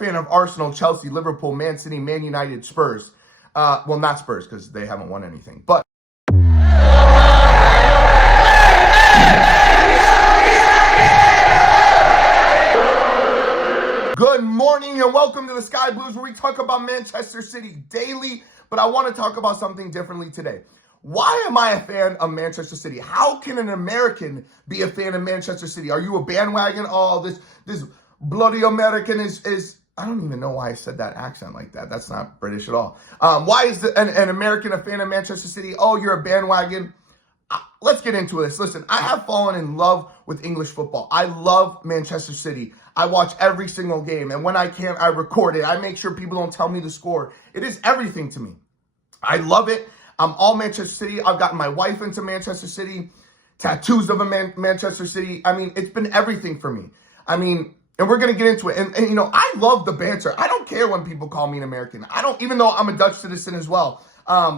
fan of Arsenal, Chelsea, Liverpool, Man City, Man United, Spurs, well, not Spurs because they haven't won anything, but good morning and welcome to the Sky Blues, where we talk about Manchester City daily, but I want to talk about something differently today. Why am I a fan of Manchester City? How can an American be a fan of Manchester City? Are you a bandwagon? Oh, this bloody American is I don't even know why I said that accent like that. That's not British at all. Why is an American a fan of Manchester City? Oh, you're a bandwagon. Let's get into this. Listen, I have fallen in love with English football. I love Manchester City. I watch every single game, and when I can, I record it. I make sure people don't tell me the score. It is everything to me. I love it. I'm all Manchester City. I've gotten my wife into Manchester City, tattoos of a Manchester City. I mean, it's been everything for me. I mean, and we're going to get into it. And, you know, I love the banter. I don't care when people call me an American. I don't, even though I'm a Dutch citizen as well,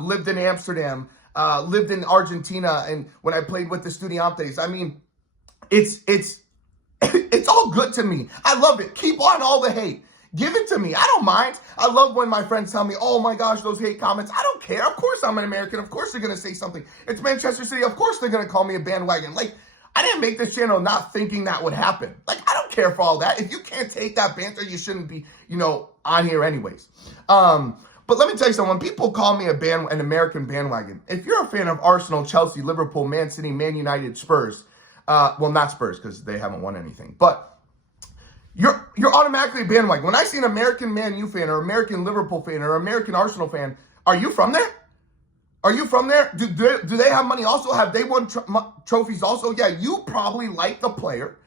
lived in Amsterdam, lived in Argentina, and when I played with the Estudiantes, I mean, it's all good to me. I love it. Keep on all the hate. Give it to me. I don't mind. I love when my friends tell me, oh my gosh, those hate comments. I don't care. Of course I'm an American. Of course they're going to say something. It's Manchester City. Of course they're going to call me a bandwagon. Like, I didn't make this channel not thinking that would happen. Like, I don't care for all that. If you can't take that banter, you shouldn't be, you know, on here anyways. But let me tell you something. When people call me an American bandwagon, if you're a fan of Arsenal, Chelsea, Liverpool, Man City, Man United, Spurs, well, not Spurs because they haven't won anything, but you're automatically a bandwagon. When I see an American Man U fan or American Liverpool fan or American Arsenal fan, are you from there? Are you from there? Do they have money also? Have they won trophies also? Yeah, you probably like the player,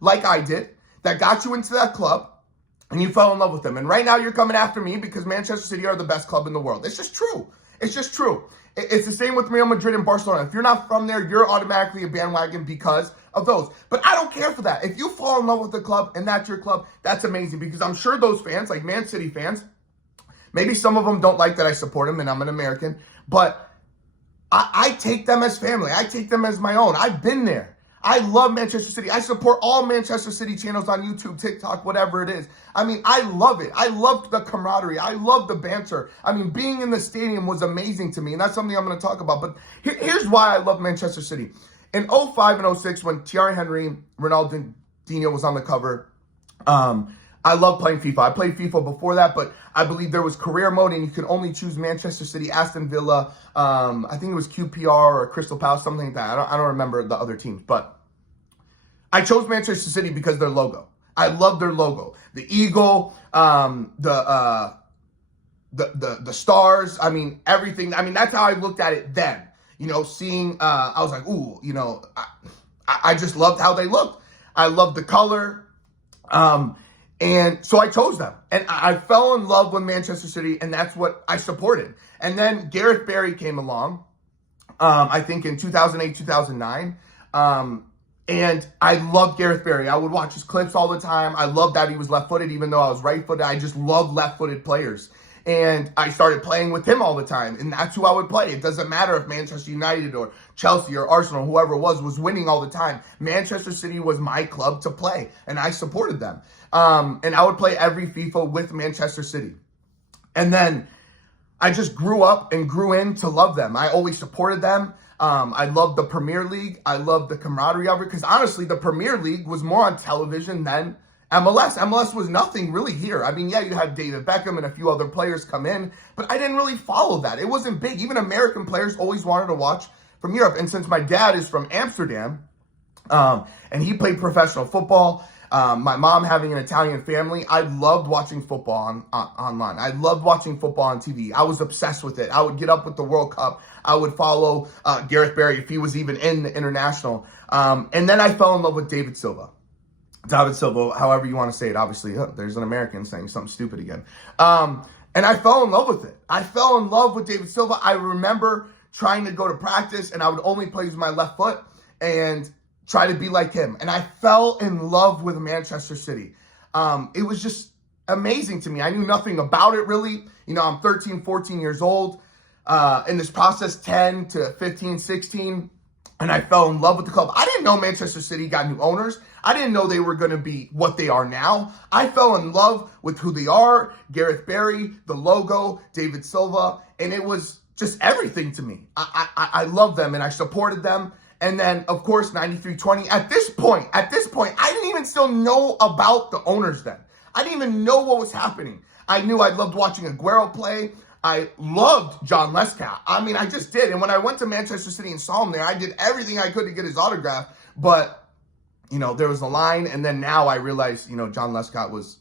like I did, that got you into that club, and you fell in love with them. And right now you're coming after me because Manchester City are the best club in the world. It's just true. It's just true. It's the same with Real Madrid and Barcelona. If you're not from there, you're automatically a bandwagon because of those. But I don't care for that. If you fall in love with the club and that's your club, that's amazing, because I'm sure those fans, like Man City fans, maybe some of them don't like that I support them and I'm an American, but I take them as family. I take them as my own. I've been there. I love Manchester City. I support all Manchester City channels on YouTube, TikTok, whatever it is. I mean, I love it. I love the camaraderie. I love the banter. I mean, being in the stadium was amazing to me, and that's something I'm going to talk about. But here's why I love Manchester City. In 05 and 06, when Thierry Henry, Ronaldinho was on the cover, I love playing FIFA. I played FIFA before that, but I believe there was career mode, and you could only choose Manchester City, Aston Villa, I think it was QPR or Crystal Palace, something like that. I don't remember the other teams, but I chose Manchester City because of their logo. I love their logo. The eagle, the stars, I mean, everything. I mean, that's how I looked at it then. You know, seeing, I was like, ooh, you know, I just loved how they looked. I loved the color. And so I chose them. And I fell in love with Manchester City, and that's what I supported. And then Gareth Barry came along, I think in 2008, 2009. And I loved Gareth Barry. I would watch his clips all the time. I loved that he was left-footed, even though I was right-footed. I just love left-footed players. And I started playing with him all the time, and that's who I would play. It doesn't matter if Manchester United or Chelsea or Arsenal, whoever it was winning all the time. Manchester City was my club to play, and I supported them. And I would play every FIFA with Manchester City. And then I just grew up and grew in to love them. I always supported them. I loved the Premier League. I loved the camaraderie of it, because honestly, the Premier League was more on television than MLS. MLS was nothing really here. I mean, yeah, you had David Beckham and a few other players come in, but I didn't really follow that. It wasn't big. Even American players always wanted to watch from Europe. And since my dad is from Amsterdam, and he played professional football, my mom having an Italian family, I loved watching football online. I loved watching football on TV. I was obsessed with it. I would get up with the World Cup. I would follow Gareth Barry if he was even in the international. And then I fell in love with David Silva. David Silva, however you want to say it. Obviously, there's an American saying something stupid again. And I fell in love with it. I fell in love with David Silva. I remember trying to go to practice, and I would only play with my left foot and try to be like him. And I fell in love with Manchester City. It was just amazing to me. I knew nothing about it, really. You know, I'm 13, 14 years old. In this process, 10 to 15, 16. and I fell in love with the club. I didn't know Manchester City got new owners. I didn't know they were going to be what they are now. I fell in love with who they are, Gareth Barry, the logo, David Silva, and it was just everything to me. I love them, and I supported them. And then, of course, 93-20. At this point, I didn't even still know about the owners then. I didn't even know what was happening. I knew I loved watching Aguero play. I loved John Lescott. I mean, I just did. And when I went to Manchester City and saw him there, I did everything I could to get his autograph. But, there was a line. And then now I realized, John Lescott was,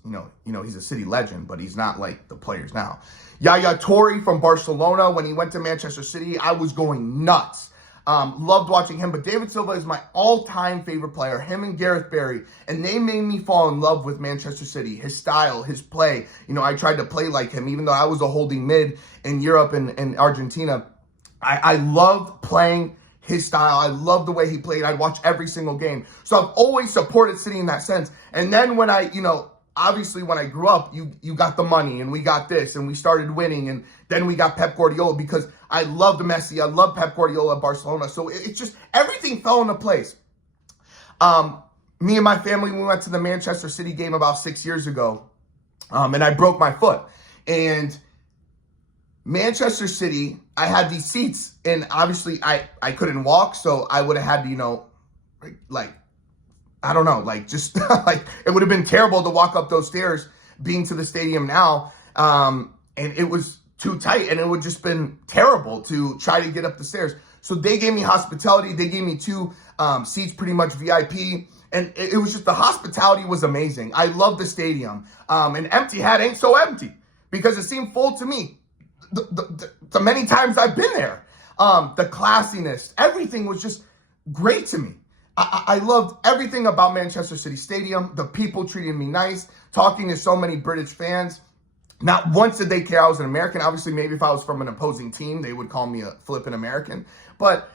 he's a City legend, but he's not like the players now. Yaya Toure from Barcelona, when he went to Manchester City, I was going nuts. Loved watching him, but David Silva is my all-time favorite player, him and Gareth Barry, and they made me fall in love with Manchester City, his style, his play. I tried to play like him, even though I was a holding mid in Europe and Argentina. I loved playing his style. I loved the way he played. I'd watch every single game. So I've always supported City in that sense. And then when obviously, when I grew up, you got the money, and we got this, and we started winning, and then we got Pep Guardiola because I loved Messi. I loved Pep Guardiola at Barcelona. So it's just, everything fell into place. Me and my family, we went to the Manchester City game about 6 years ago, and I broke my foot. And Manchester City, I had these seats, and obviously I couldn't walk, so I would have had to, I don't know, just it would have been terrible to walk up those stairs being to the stadium now. And it was too tight, and it would just been terrible to try to get up the stairs. So they gave me hospitality. They gave me 2 seats, pretty much VIP. And it was just, the hospitality was amazing. I love the stadium. An empty hat ain't so empty because it seemed full to me the many times I've been there. The classiness, everything was just great to me. I loved everything about Manchester City Stadium. The people treated me nice. Talking to so many British fans. Not once did they care I was an American. Obviously, maybe if I was from an opposing team, they would call me a flippin' American. But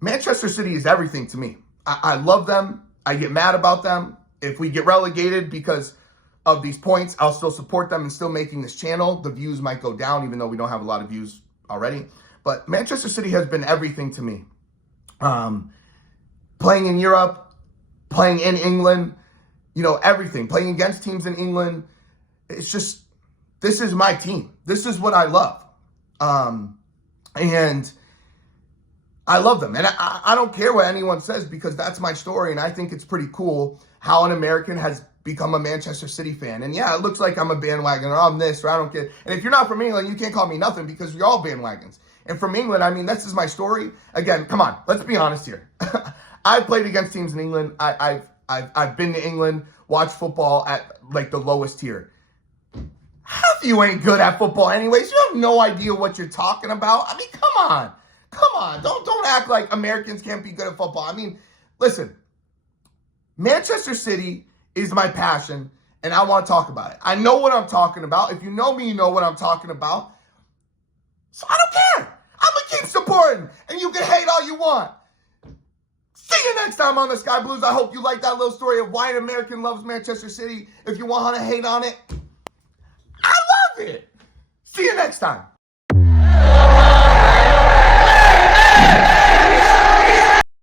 Manchester City is everything to me. I love them. I get mad about them. If we get relegated because of these points, I'll still support them and still making this channel. The views might go down, even though we don't have a lot of views already. But Manchester City has been everything to me. Playing in Europe, playing in England, everything. Playing against teams in England. It's just, this is my team. This is what I love. And I love them. And I don't care what anyone says because that's my story. And I think it's pretty cool how an American has become a Manchester City fan. And yeah, it looks like I'm a bandwagon or I'm this or I don't get. And if you're not from England, you can't call me nothing because we're all bandwagons. And from England, this is my story. Again, come on, let's be honest here. I've played against teams in England. I've been to England, watched football at the lowest tier. Half of you ain't good at football anyways. You have no idea what you're talking about. Come on. Don't act like Americans can't be good at football. Listen, Manchester City is my passion, and I want to talk about it. I know what I'm talking about. If you know me, you know what I'm talking about. So I don't care. I'm going to keep supporting, and you can hate all you want. See you next time on the Sky Blues. I hope you like that little story of why an American loves Manchester City. If you want to hate on it, I love it. See you next time.